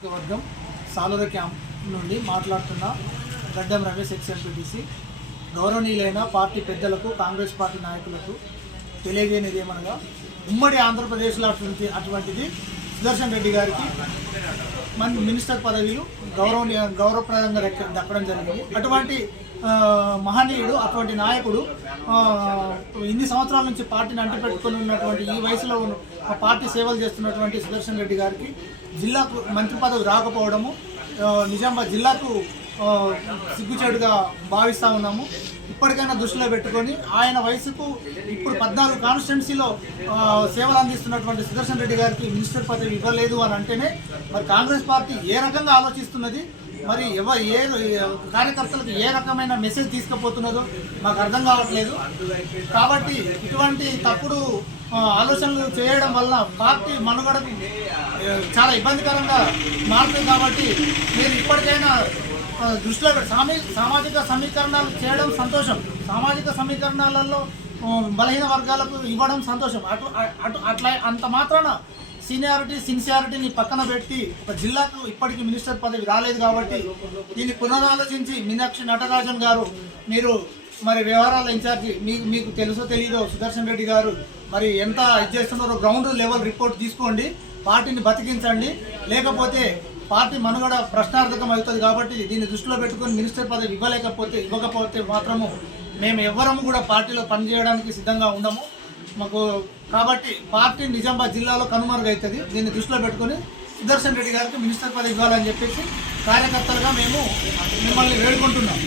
వర్గం సాలూర క్యాంప్ నుండి మాట్లాడుతున్న గడ్డం రమేష్ ఎక్స్ఎంపీటీసీ గౌరవనీయులైన పార్టీ పెద్దలకు కాంగ్రెస్ పార్టీ నాయకులకు తెలియజేయనిది ఏమనగా ఉమ్మడి ఆంధ్రప్రదేశ్లో అటువంటి అటువంటిది సుదర్శన్ రెడ్డి గారికి మన మినిస్టర్ పదవిలు గౌరవనీయ గౌరవప్రదంగా దక్కడం జరిగింది. అటువంటి మహనీయుడు అటువంటి నాయకుడు ఇన్ని సంవత్సరాల నుంచి పార్టీని అంటిపెట్టుకుని ఉన్నటువంటి ఈ వయసులో ఆ పార్టీ సేవలు చేస్తున్నటువంటి సుదర్శన్ రెడ్డి గారికి జిల్లాకు మంత్రి పదవి రాకపోవడము నిజామాబాద్ జిల్లాకు సిగ్గుచేటుగా భావిస్తూ ఉన్నాము. ఇప్పటికైనా దృష్టిలో పెట్టుకొని ఆయన వయసుకు ఇప్పుడు పద్నాలుగు కాన్స్టిట్యున్సీలో సేవలు అందిస్తున్నటువంటి సుదర్శన్ రెడ్డి గారికి మినిస్టర్ పదవి ఇవ్వలేదు అని అంటేనే మరి కాంగ్రెస్ పార్టీ ఏ రకంగా ఆలోచిస్తున్నది? మరి ఎవరు ఏ కార్యకర్తలకు ఏ రకమైన మెసేజ్ తీసుకుపోతున్నదో మాకు అర్థం కావట్లేదు. కాబట్టి ఇటువంటి తప్పుడు ఆలోచనలు చేయడం వల్ల పార్టీ మనుగడకు చాలా ఇబ్బందికరంగా మారుతుంది కాబట్టి మీరు ఇప్పటికైనా దృష్టిలో సామీ సామాజిక సమీకరణాలు చేయడం సంతోషం. సామాజిక సమీకరణాలలో బలహీన వర్గాలకు ఇవ్వడం సంతోషం. అటు అటు అట్లా అంత మాత్రాన సీనియారిటీ సిన్సియారిటీని పక్కన పెట్టి ఒక జిల్లాకు ఇప్పటికీ మినిస్టర్ పదవి రాలేదు కాబట్టి దీన్ని పునరాలోచించి మీనాక్షి నటరాజన్ గారు మీరు మరి వ్యవహారాల ఇన్ఛార్జి మీకు మీకు తెలుసో తెలియదో సుదర్శన్ రెడ్డి గారు మరి ఎంత ఇది చేస్తున్నారో గ్రౌండ్ లెవెల్ రిపోర్ట్ తీసుకోండి పార్టీని బతికించండి లేకపోతే పార్టీ మనుగడ ప్రశ్నార్థకం అవుతుంది కాబట్టి దీన్ని దృష్టిలో పెట్టుకొని మినిస్టర్ పదవి ఇవ్వలేకపోతే ఇవ్వకపోతే మాత్రము మేము ఎవ్వరము కూడా పార్టీలో పనిచేయడానికి సిద్ధంగా ఉండము. మాకు కాబట్టి పార్టీ నిజామాబాద్ జిల్లాలో కనుమరుగవుతుంది దీన్ని దృష్టిలో పెట్టుకొని సుదర్శన్ రెడ్డి గారికి మినిస్టర్ పదవి ఇవ్వాలని చెప్పేసి కార్యకర్తలుగా మేము మిమ్మల్ని వేడుకుంటున్నాం.